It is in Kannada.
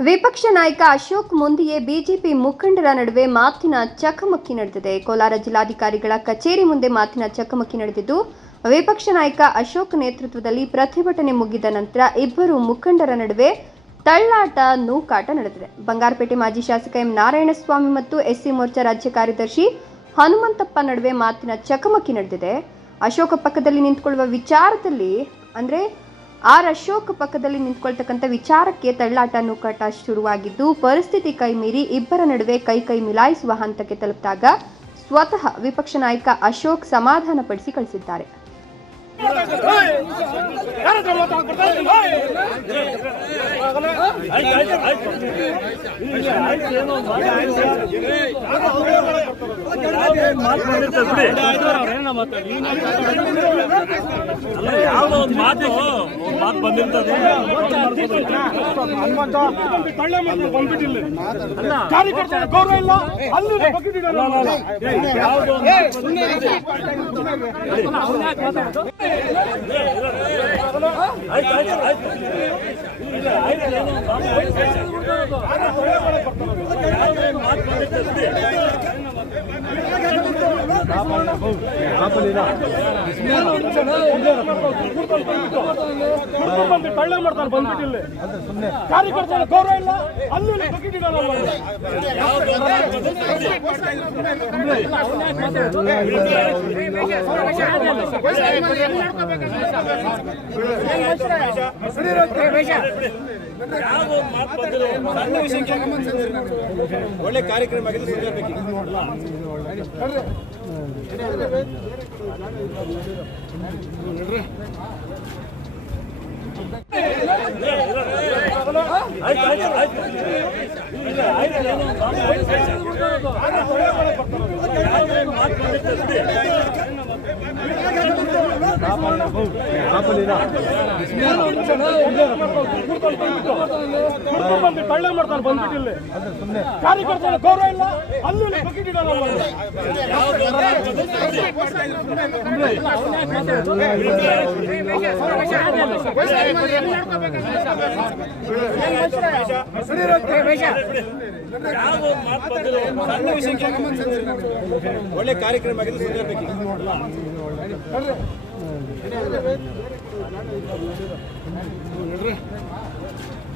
ವಿಪಕ್ಷ ನಾಯಕ ಅಶೋಕ್ ಮುಂದೆಯೇ ಬಿಜೆಪಿ ಮುಖಂಡರ ನಡುವೆ ಮಾತಿನ ಚಕಮಕಿ ನಡೆದಿದೆ. ಕೋಲಾರ ಜಿಲ್ಲಾಧಿಕಾರಿಗಳ ಕಚೇರಿ ಮುಂದೆ ಮಾತಿನ ಚಕಮಕಿ ನಡೆದಿದ್ದು, ವಿಪಕ್ಷ ನಾಯಕ ಅಶೋಕ್ ನೇತೃತ್ವದಲ್ಲಿ ಪ್ರತಿಭಟನೆ ಮುಗಿದ ನಂತರ ಇಬ್ಬರು ಮುಖಂಡರ ನಡುವೆ ತಳ್ಳಾಟ, ನೂಕಾಟ ನಡೆದಿದೆ. ಬಂಗಾರಪೇಟೆ ಮಾಜಿ ಶಾಸಕ ಎಂ ನಾರಾಯಣಸ್ವಾಮಿ ಮತ್ತು ಎಸ್ಸಿ ಮೋರ್ಚಾ ರಾಜ್ಯ ಕಾರ್ಯದರ್ಶಿ ಹನುಮಂತಪ್ಪ ನಡುವೆ ಮಾತಿನ ಚಕಮಕಿ ನಡೆದಿದೆ. ಅಶೋಕ ಪಕ್ಕದಲ್ಲಿ ನಿಂತುಕೊಳ್ಳುವ ವಿಚಾರದಲ್ಲಿ ಅಂದ್ರೆ ಆರ್ ಅಶೋಕ್ ಪಕ್ಕದಲ್ಲಿ ನಿಂತ್ಕೊಳ್ತಕ್ಕಂಥ ವಿಚಾರಕ್ಕೆ ತಳ್ಳಾಟ ನೂಕಾಟ ಶುರುವಾಗಿದ್ದು, ಪರಿಸ್ಥಿತಿ ಕೈಮೀರಿ ಇಬ್ಬರ ನಡುವೆ ಕೈ ಕೈ ಮಿಲಾಯಿಸುವ ಹಂತಕ್ಕೆ ತಲುಪಿದಾಗ ಸ್ವತಃ ವಿಪಕ್ಷ ನಾಯಕ ಅಶೋಕ್ ಸಮಾಧಾನಪಡಿಸಿ ಕಳಿಸಿದ್ದಾರೆ. ಯಾವ್ದೋ ಒಂದು ಮಾತು ಮಾತು ಬಂದಿರ್ತದೆ ಕಾರ್ಯಕರ್ತರ ಗೌರವ ಇಲ್ಲ ಅಲ್ಲಿ. ಯಾವ್ದೋ ಆಯ್ತು ಆಯ್ತು ಆಯ್ತು ಇಲ್ಲ, ಆಯ್ತು, ಏನೋ ಒಂದು ಮಾತು ಬಂದಿರ್ತದೆ ಕುಡ್ದು ಬಂದು ತಳ್ಳೆ ಮಾಡ್ತಾರೆ ಬಂದ್ಬಿಟ್ಟಿಲ್ಲ ಕಾರ್ಯಕರ್ತರ ಗೌರವ ಇಲ್ಲ ಅಲ್ಲಿ ಬಕೆಟ್ ಇಡಲ್ಲ. ಒಳ್ಳೆ ಕಾರ್ಯಕ್ರಮ ಆಗಿದೆ ಸುಮ್ಮನೆ ಇರ್ಬೇಕು. ಆಯ್ತು ಆಯ್ತು ಆಯ್ತು ಇಲ್ಲ, ಆಯ್ತು, ಏನೋ ಒಂದು ಯಾವ್ದೋ ಒಂದು ಮಾತು ಬಂದಿರ್ತದೆ ಕುಡ್ದು ತಳ್ಳೆ ಮಾಡ್ತಾರೆ ಬಂದ್ಬಿಟ್ಟಿಲ್ಲ ಕಾರ್ಯಕರ್ತರ ಗೌರವ ಇಲ್ಲ ಅಲ್ಲೂ ಬಕೆಟ್ ಒಳ್ಳೆ ಕಾರ್ಯಕ್ರಮ ಆಗಿದೆ ¿Qué? ¿Qué? ¿Qué?